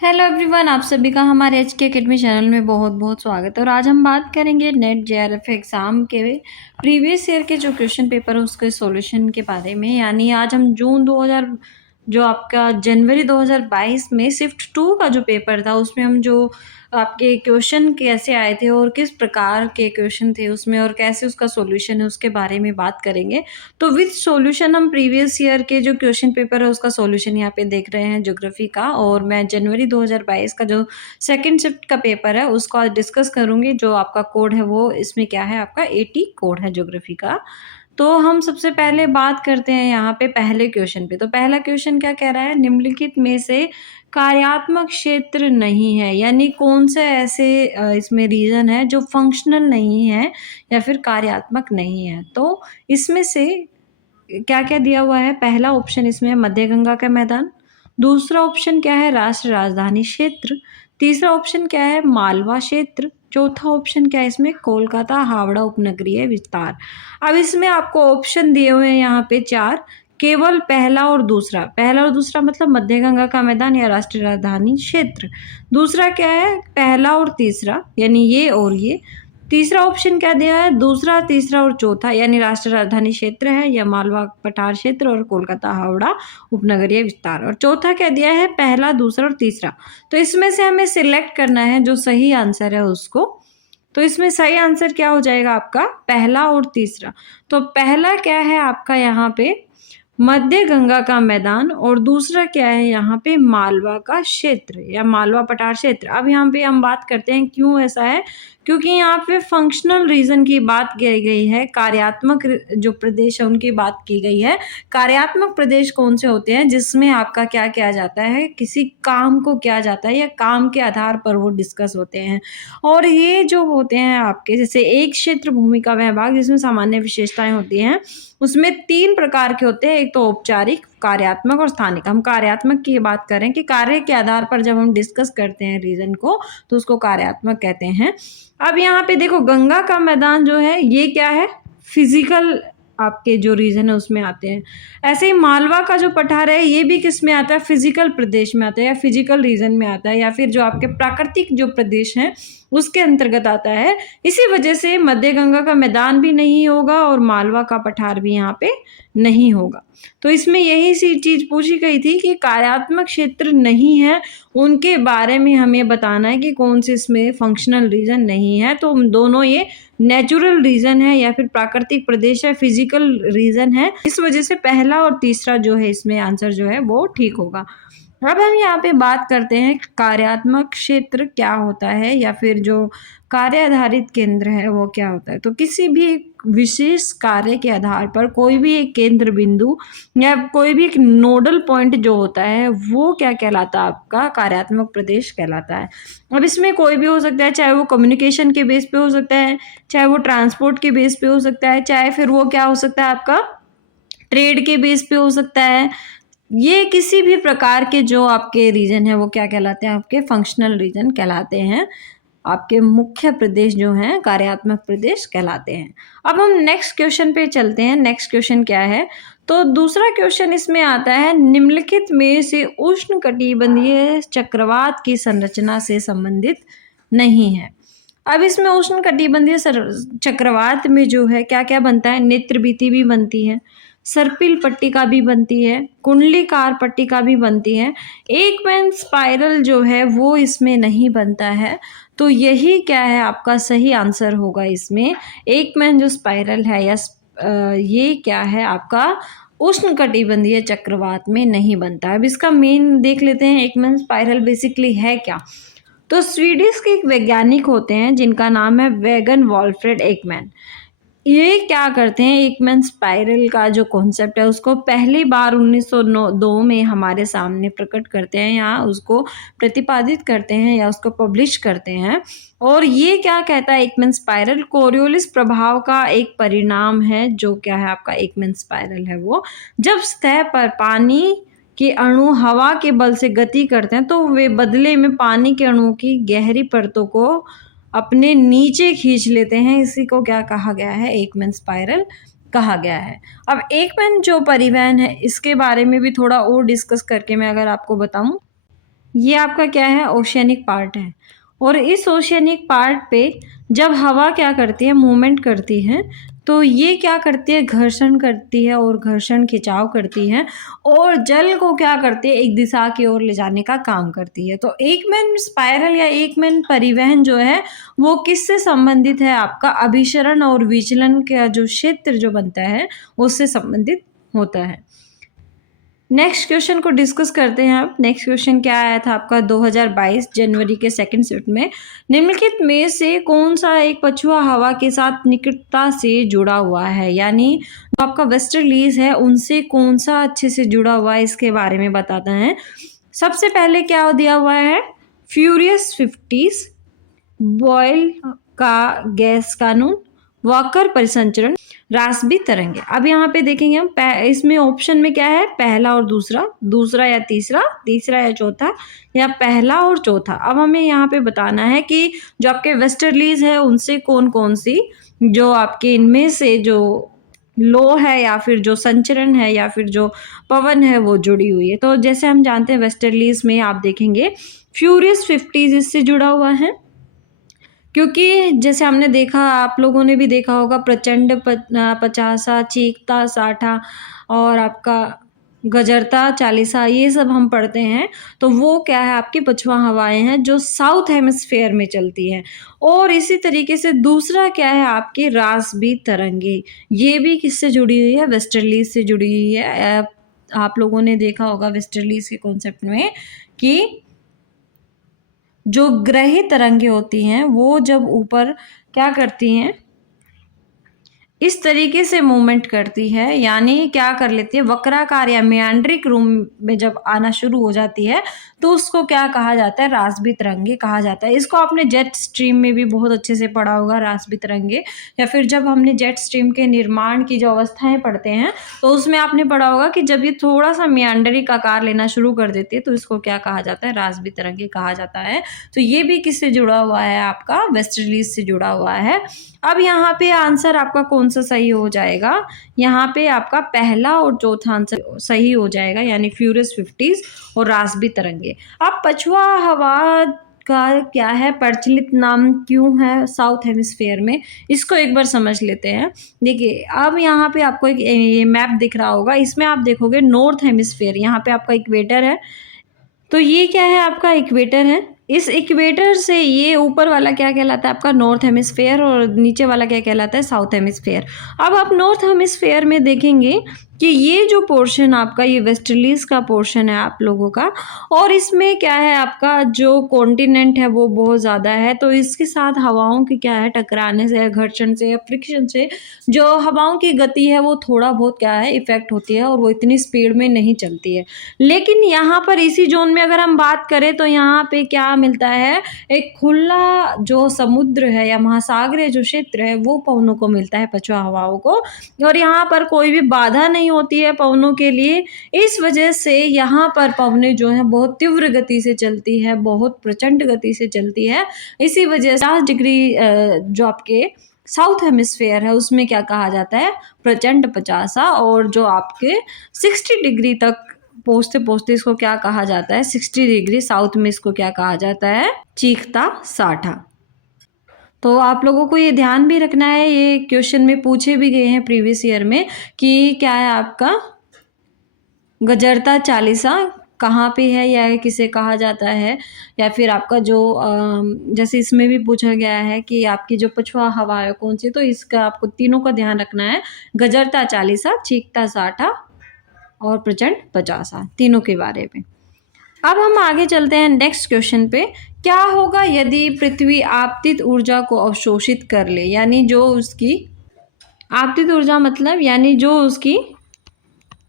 Hello everyone, आप सभी का हमारे एच के अकेडमी चैनल में बहुत बहुत स्वागत है। और आज हम बात करेंगे नेट जेआरएफ एग्ज़ाम के प्रीवियस ईयर के जो क्वेश्चन पेपर है उसके सॉल्यूशन के बारे में। यानी आज हम जून 2000 जो आपका जनवरी 2022 में शिफ्ट 2 का जो पेपर था उसमें हम जो आपके क्वेश्चन कैसे आए थे और किस प्रकार के क्वेश्चन थे उसमें और कैसे उसका सॉल्यूशन है उसके बारे में बात करेंगे। तो विद सॉल्यूशन हम प्रीवियस ईयर के जो क्वेश्चन पेपर है उसका सॉल्यूशन यहाँ पे देख रहे हैं ज्योग्राफी का। और मैं जनवरी 2022 का जो सेकंड शिफ्ट का पेपर है उसको आज डिस्कस करूंगी। जो आपका कोड है वो इसमें क्या है, आपका 80 कोड है ज्योग्राफी का। तो हम सबसे पहले बात करते हैं यहाँ पे पहले क्वेश्चन पे। तो पहला क्वेश्चन क्या कह रहा है, निम्नलिखित में से कार्यात्मक क्षेत्र नहीं है। यानी कौन से ऐसे इसमें रीजन है जो फंक्शनल नहीं है या फिर कार्यात्मक नहीं है। तो इसमें से क्या क्या दिया हुआ है, पहला ऑप्शन इसमें है मध्य गंगा का मैदान, दूसरा ऑप्शन क्या है राष्ट्रीय राजधानी क्षेत्र, तीसरा ऑप्शन क्या है मालवा क्षेत्र, चौथा ऑप्शन क्या है इसमें कोलकाता हावड़ा उपनगरीय विस्तार। अब इसमें आपको ऑप्शन दिए हुए हैं यहाँ पे 4, केवल पहला और दूसरा। पहला और दूसरा मतलब मध्य गंगा का मैदान या राष्ट्रीय राजधानी क्षेत्र। दूसरा क्या है पहला और तीसरा यानी ये और ये। तीसरा ऑप्शन क्या दिया है, दूसरा तीसरा और चौथा यानी राष्ट्रीय राजधानी क्षेत्र है या मालवा पठार क्षेत्र और कोलकाता हावड़ा उपनगरीय विस्तार। और चौथा क्या दिया है पहला दूसरा और तीसरा। तो इसमें से हमें सिलेक्ट करना है जो सही आंसर है उसको। तो इसमें सही आंसर क्या हो जाएगा आपका पहला और तीसरा। तो पहला क्या है आपका यहाँ पे मध्य गंगा का मैदान और दूसरा क्या है यहाँ पे मालवा का क्षेत्र या मालवा पठार क्षेत्र। अब यहाँ पे हम बात करते हैं क्यों ऐसा है, क्योंकि यहाँ पे फंक्शनल रीजन की बात की गई है, कार्यात्मक जो प्रदेश है उनकी बात की गई है। कार्यात्मक प्रदेश कौन से होते हैं जिसमें आपका क्या किया जाता है, किसी काम को किया जाता है या काम के आधार पर वो डिस्कस होते हैं। और ये जो होते हैं आपके जैसे एक क्षेत्र भूमि का वह भाग जिसमें सामान्य विशेषताएं होती हैं, उसमें 3 प्रकार के होते हैं, एक तो औपचारिक, कार्यात्मक और स्थानिक। हम कार्यात्मक की बात करें कि कार्य के आधार पर जब हम डिस्कस करते हैं रीजन को तो उसको कार्यात्मक कहते हैं। अब यहाँ पे देखो गंगा का मैदान जो है ये क्या है फिजिकल, आपके जो रीजन है उसमें आते हैं। ऐसे ही मालवा का जो पठार है ये भी किस में आता है, फिजिकल प्रदेश में आता है या फिजिकल रीजन में आता है या फिर जो आपके प्राकृतिक जो प्रदेश हैं उसके अंतर्गत आता है। इसी वजह से मध्य गंगा का मैदान भी नहीं होगा और मालवा का पठार भी यहाँ पे नहीं होगा। तो इसमें यही सी चीज पूछी गई थी कि कार्यात्मक क्षेत्र नहीं है उनके बारे में हमें बताना है कि कौन से इसमें फंक्शनल रीजन नहीं है। तो दोनों ये नेचुरल रीजन है या फिर प्राकृतिक प्रदेश है, फिजिकल रीजन है। इस वजह से पहला और तीसरा जो है इसमें आंसर जो है वो ठीक होगा। अब हम यहाँ पे बात करते हैं कार्यात्मक क्षेत्र क्या होता है या फिर जो कार्य आधारित केंद्र है वो क्या होता है। तो किसी भी विशेष कार्य के आधार पर कोई भी एक केंद्र बिंदु या कोई भी एक नोडल पॉइंट जो होता है वो क्या कहलाता है, आपका कार्यात्मक प्रदेश कहलाता है। अब इसमें कोई भी हो सकता है, चाहे वो कम्युनिकेशन के बेस पे हो सकता है, चाहे वो ट्रांसपोर्ट के बेस पे हो सकता है, चाहे फिर वो क्या हो सकता है आपका ट्रेड के बेस पे हो सकता है। ये किसी भी प्रकार के जो आपके रीजन है वो क्या कहलाते हैं, आपके फंक्शनल रीजन कहलाते हैं। आपके मुख्य प्रदेश जो हैं कार्यात्मक प्रदेश कहलाते हैं। अब हम नेक्स्ट क्वेश्चन पे चलते हैं। नेक्स्ट क्वेश्चन क्या है, तो दूसरा क्वेश्चन इसमें आता है निम्नलिखित में से उष्णकटिबंधीय चक्रवात की संरचना से संबंधित नहीं है। अब इसमें उष्णकटिबंधीय चक्रवात में जो है क्या क्या बनता है, नेत्रवीति भी बनती है, सर्पिल पट्टिका भी बनती है, कुंडलीकार पट्टिका भी बनती है। एक मैन स्पाइरल जो है वो इसमें नहीं बनता है। तो यही क्या है आपका सही आंसर होगा इसमें। एक मैन जो स्पाइरल है या ये क्या है आपका उष्णकटिबंधीय चक्रवात में नहीं बनता है। अब इसका मेन देख लेते हैं एक मैन स्पाइरल बेसिकली है क्या। तो स्वीडिश के एक वैज्ञानिक होते हैं जिनका नाम है वेगन वॉल्फ्रेड एकमैन। ये क्या करते हैं, एकमैन स्पाइरल का जो कॉन्सेप्ट है उसको पहली बार 1902 में हमारे सामने प्रकट करते हैं या उसको प्रतिपादित करते हैं या उसको पब्लिश करते हैं। और ये क्या कहता है, एकमैन स्पाइरल कोरियोलिस प्रभाव का एक परिणाम है। जो क्या है आपका एकमैन स्पाइरल है वो जब सतह पर पानी के अणु हवा के बल से गति करते हैं तो वे बदले में पानी के अणुओं की गहरी परतों को अपने नीचे खींच लेते हैं। इसी को क्या कहा गया है, एकमैन स्पाइरल कहा गया है। अब एकमैन जो परिवहन है इसके बारे में भी थोड़ा और डिस्कस करके मैं अगर आपको बताऊं ये आपका क्या है, ओशियनिक पार्ट है। और इस ओशियनिक पार्ट पे जब हवा क्या करती है, मूवमेंट करती है, तो ये क्या करती है, घर्षण करती है और घर्षण खिंचाव करती है और जल को क्या करती है, एक दिशा की ओर ले जाने का काम करती है। तो एकमैन स्पाइरल या एकमैन परिवहन जो है वो किससे संबंधित है, आपका अभिसरण और विचलन का जो क्षेत्र जो बनता है उससे संबंधित होता है। नेक्स्ट क्वेश्चन को डिस्कस करते हैं आप। नेक्स्ट क्वेश्चन क्या आया था आपका 2022 जनवरी के सेकंड शिफ्ट में, निम्नलिखित में से कौन सा एक पछुआ हवा के साथ निकटता से जुड़ा हुआ है, यानी जो आपका वेस्टर्लीज है उनसे कौन सा अच्छे से जुड़ा हुआ है, इसके बारे में बताता है। सबसे पहले क्या दिया हुआ है, फ्यूरियस 50s, बॉयल का गैस कानून, वॉकर परिसंचरण, रासबी तरंगे। अब यहाँ पे देखेंगे हम इसमें ऑप्शन में क्या है, पहला और दूसरा, दूसरा या तीसरा, तीसरा या चौथा, या पहला और चौथा। अब हमें यहाँ पे बताना है कि जो आपके वेस्टर्लीज है उनसे कौन कौन सी जो आपके इनमें से जो लो है या फिर जो संचरण है या फिर जो पवन है वो जुड़ी हुई है। तो जैसे हम जानते हैं वेस्टर्लीज में आप देखेंगे फ्यूरियस 50s इससे जुड़ा हुआ है, क्योंकि जैसे हमने देखा, आप लोगों ने भी देखा होगा, प्रचंड 50, चीखता 60 और आपका गजरता 40, ये सब हम पढ़ते हैं। तो वो क्या है, आपकी पछुआ हवाएं हैं जो साउथ हेमिस्फेयर में चलती हैं। और इसी तरीके से दूसरा क्या है, आपकी रासबी तरंगे, ये भी किससे जुड़ी हुई है, वेस्टर्लीज से जुड़ी हुई है। आप लोगों ने देखा होगा वेस्टर्लीज के कॉन्सेप्ट में कि जो ग्रही तरंगे होती हैं वो जब ऊपर क्या करती हैं, इस तरीके से मूवमेंट करती है, यानी क्या कर लेती है, वक्राकार या मेयांड्रिक रूम में जब आना शुरू हो जाती है तो उसको क्या कहा जाता है, रासबी तरंगे कहा जाता है। इसको आपने जेट स्ट्रीम में भी बहुत अच्छे से पढ़ा होगा, रासबी तरंगे, या फिर जब हमने जेट स्ट्रीम के निर्माण की जो अवस्थाएं पढ़ते हैं तो उसमें आपने पढ़ा होगा कि जब ये थोड़ा सा मेयांड्रिक आकार लेना शुरू कर देती है तो इसको क्या कहा जाता है, रासबी तरंगे कहा जाता है। तो ये भी किससे जुड़ा हुआ है, आपका वेस्टर्लीज से जुड़ा हुआ है। अब यहाँ पे आंसर आपका कौन सा सही हो जाएगा, यहाँ पे आपका पहला और चौथा आंसर सही हो जाएगा, यानी फ्यूरियस 50s और रासबी तरंगे। अब पछुआ हवा का क्या है, प्रचलित नाम क्यों है साउथ हेमिस्फेयर में, इसको एक बार समझ लेते हैं। देखिए अब यहाँ पे आपको एक मैप दिख रहा होगा, इसमें आप देखोगे नॉर्थ हेमिस्फेयर, यहाँ पे आपका इक्वेटर है, तो ये क्या है, आपका इक्वेटर है। इस इक्वेटर से ये ऊपर वाला क्या कहलाता है, आपका नॉर्थ हेमिस्फेयर, और नीचे वाला क्या कहलाता है, साउथ हेमिस्फेयर। अब आप नॉर्थ हेमिस्फेयर में देखेंगे कि ये जो पोर्शन आपका, ये वेस्टर्लीज का पोर्शन है आप लोगों का, और इसमें क्या है, आपका जो कॉन्टिनेंट है वो बहुत ज़्यादा है, तो इसके साथ हवाओं की क्या है, टकराने से, घर्षण से या फ्रिक्शन से जो हवाओं की गति है वो थोड़ा बहुत क्या है, इफेक्ट होती है, और वो इतनी स्पीड में नहीं चलती है। लेकिन यहाँ पर इसी जोन में अगर हम बात करें तो यहाँ पे क्या मिलता है, एक खुला जो समुद्र है या महासागरीय जो क्षेत्र है वो पवनों को मिलता है, पछुआ हवाओं को, और यहाँ पर कोई भी बाधा नहीं होती है पवनों के लिए। इस वजह से यहाँ पर पवनें जो है बहुत तीव्र गति से चलती है, बहुत प्रचंड गति से चलती है। इसी वजह से 50 डिग्री जो आपके साउथ हेमिस्फेयर है उसमें क्या कहा जाता है, प्रचंड 50, और जो आपके 60 डिग्री तक पहुँचते पहुँचते इसको क्या कहा जाता है, 60 डिग्री साउथ में इसको क्या कहा जाता है, चीखता 60। तो आप लोगों को ये ध्यान भी रखना है, ये क्वेश्चन में पूछे भी गए हैं प्रीवियस ईयर में कि क्या है आपका गजरता 40 कहाँ पे है या किसे कहा जाता है, या फिर आपका जो जैसे इसमें भी पूछा गया है कि आपकी जो पछुआ हवा है कौन सी, तो इसका आपको तीनों का ध्यान रखना है, गजरता 40, चीखता 60 और प्रचंड 50, तीनों के बारे में। अब हम आगे चलते हैं नेक्स्ट क्वेश्चन पे। क्या होगा यदि पृथ्वी आपतित ऊर्जा को अवशोषित कर ले, यानी जो उसकी आपतित ऊर्जा मतलब यानी जो उसकी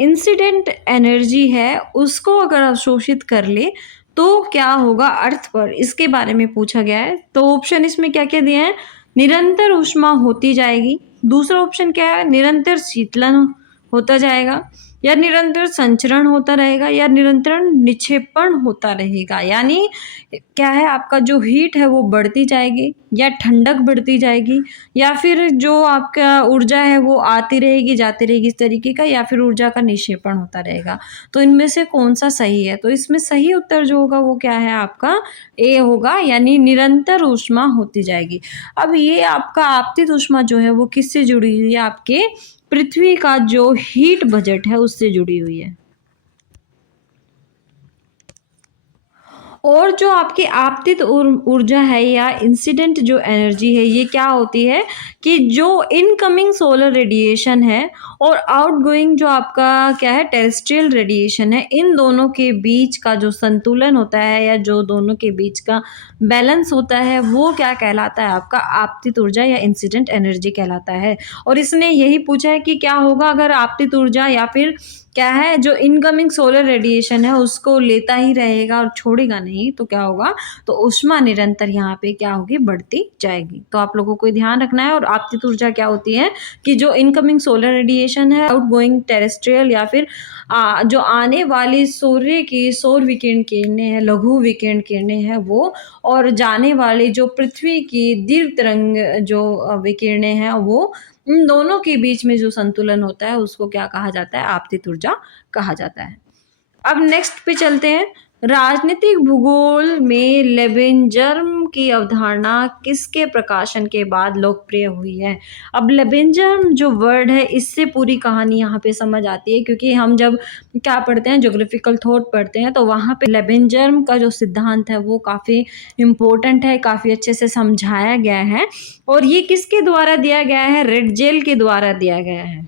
इंसिडेंट एनर्जी है उसको अगर अवशोषित कर ले तो क्या होगा अर्थ पर, इसके बारे में पूछा गया है। तो ऑप्शन इसमें क्या क्या दिए हैं, निरंतर ऊष्मा होती जाएगी, दूसरा ऑप्शन क्या है, निरंतर शीतलन होता जाएगा, या निरंतर संचरण होता रहेगा या निरंतर निक्षेपण होता रहेगा। यानी क्या है, आपका जो हीट है वो बढ़ती जाएगी या ठंडक बढ़ती जाएगी, या फिर जो आपका ऊर्जा है वो आती रहेगी जाती रहेगी इस तरीके का, या फिर ऊर्जा का निक्षेपण होता रहेगा। तो इनमें से कौन-सा सही है? तो इसमें सही उत्तर जो होगा वो क्या है आपका, ए होगा, यानी निरंतर ऊष्मा होती जाएगी। अब ये आपका आपतित ऊष्मा जो है वो किससे जुड़ी हुई है? आपके पृथ्वी का जो हीट बजट है उससे जुड़ी हुई है। और जो आपकी आपतित ऊर्जा है या इंसिडेंट जो एनर्जी है, ये क्या होती है कि जो इनकमिंग सोलर रेडिएशन है और आउटगोइंग जो आपका क्या है टेरेस्ट्रियल रेडिएशन है, इन दोनों के बीच का जो संतुलन होता है या जो दोनों के बीच का बैलेंस होता है वो क्या कहलाता है? आपका आपतित ऊर्जा या इंसिडेंट एनर्जी कहलाता है। और इसने यही पूछा है कि क्या होगा अगर आपतित ऊर्जा या फिर क्या है जो इनकमिंग सोलर रेडिएशन है उसको लेता ही रहेगा और छोड़ेगा नहीं, तो क्या होगा, तो ऊष्मा निरंतर यहाँ पे क्या होगी, बढ़ती जाएगी। तो आप लोगों को ध्यान रखना है। और आपतित ऊर्जा क्या होती है कि जो इनकमिंग सोलर रेडिएशन है, आउटगोइंग टेरेस्ट्रियल या फिर जो आने वाली सूर्य की सौर विकिरण किरणें हैं, लघु विकिरण किरणें हैं वो, और जाने वाली जो पृथ्वी की दीर्घ तरंग जो विकिरणें हैं वो, इन दोनों के बीच में जो संतुलन होता है उसको क्या कहा जाता है, आपतित ऊर्जा कहा जाता है। अब नेक्स्ट पे चलते हैं। राजनीतिक भूगोल में लेबेंजर्म की अवधारणा किसके प्रकाशन के बाद लोकप्रिय हुई है? अब लेबेंजर्म जो वर्ड है इससे पूरी कहानी यहाँ पे समझ आती है, क्योंकि हम जब क्या पढ़ते हैं, ज्योग्राफिकल थॉट पढ़ते हैं, तो वहाँ पे लेबेंजर्म का जो सिद्धांत है वो काफ़ी इम्पोर्टेंट है, काफ़ी अच्छे से समझाया गया है। और ये किसके द्वारा दिया गया है? रेडजेल के द्वारा दिया गया है।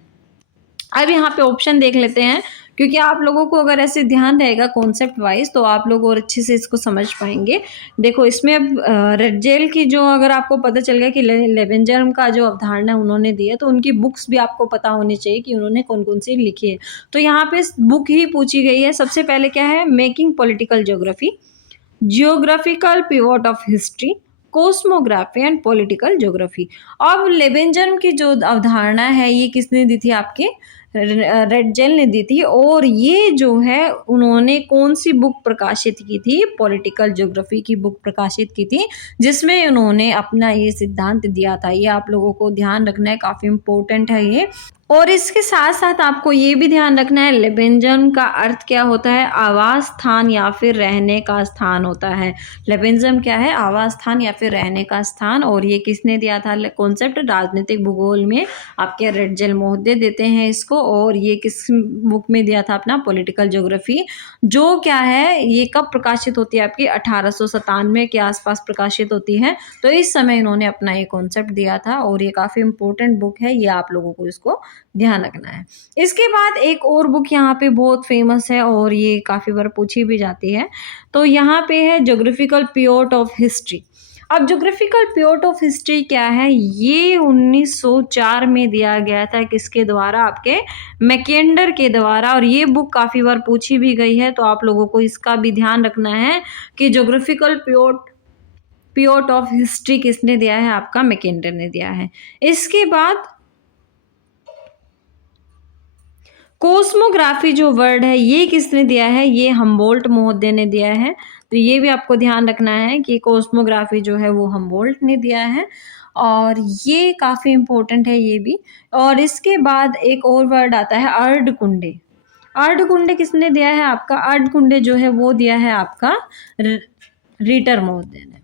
अब यहाँ पे ऑप्शन देख लेते हैं, क्योंकि आप लोगों को अगर ऐसे ध्यान रहेगा कॉन्सेप्ट वाइज तो आप लोग और अच्छे से इसको समझ पाएंगे। देखो इसमें अब रेड जेल की जो, अगर आपको पता चल गया कि लेवेंजर्म का जो अवधारणा उन्होंने दी है, तो उनकी बुक्स भी आपको पता होनी चाहिए कि उन्होंने कौन कौन सी लिखी है। तो यहाँ पे बुक ही पूछी गई है। सबसे पहले क्या है, making political geography, geographical pivot of history, cosmography and political geography. अब लेबेंजर्म की जो अवधारणा है ये किसने दी थी? आपके रेडजेल ने दी थी। और ये जो है उन्होंने कौन सी बुक प्रकाशित की थी? पॉलिटिकल ज्योग्राफी की बुक प्रकाशित की थी, जिसमें उन्होंने अपना ये सिद्धांत दिया था। ये आप लोगों को ध्यान रखना है, काफ़ी इम्पोर्टेंट है ये। और इसके साथ साथ आपको ये भी ध्यान रखना है, लेबेंजर्म का अर्थ क्या होता है? आवास स्थान या फिर रहने का स्थान होता है। लेबेंजर्म क्या है? आवास स्थान या फिर रहने का स्थान। और ये किसने दिया था कॉन्सेप्ट? राजनीतिक भूगोल में आपके रेडजेल महोदय देते हैं इसको। और ये किस बुक में दिया था? अपना पॉलिटिकल ज्योग्राफी, जो क्या है ये कब प्रकाशित होती है? आपकी 1897 के आसपास प्रकाशित होती है। तो इस समय इन्होंने अपना ये कॉन्सेप्ट दिया था और ये काफ़ी इंपॉर्टेंट बुक है, ये आप लोगों को इसको ध्यान रखना है। इसके बाद एक और बुक यहाँ पे बहुत फेमस है और ये काफ़ी बार पूछी भी जाती है। तो यहाँ पे है ज्योग्राफिकल पीरियड ऑफ हिस्ट्री। अब ज्योग्राफिकल पीरियड ऑफ हिस्ट्री क्या है? ये 1904 में दिया गया था। किसके द्वारा? आपके मैकेंडर के द्वारा। और ये बुक काफ़ी बार पूछी भी गई है, तो आप लोगों को इसका भी ध्यान रखना है कि ज्योग्राफिकल पीरियड ऑफ हिस्ट्री किसने दिया है? आपका मैकेंडर ने दिया है। इसके बाद कोस्मोग्राफी जो वर्ड है ये किसने दिया है? ये हम्बोल्ट महोदय ने दिया है। तो ये भी आपको ध्यान रखना है कि कोस्मोग्राफी जो है वो हम्बोल्ट ने दिया है, और ये काफ़ी इम्पोर्टेंट है ये भी। और इसके बाद एक और वर्ड आता है अर्धकुंडे। अर्धकुंडे किसने दिया है? आपका अर्धकुंडे जो है वो दिया है आपका रिटर महोदय ने।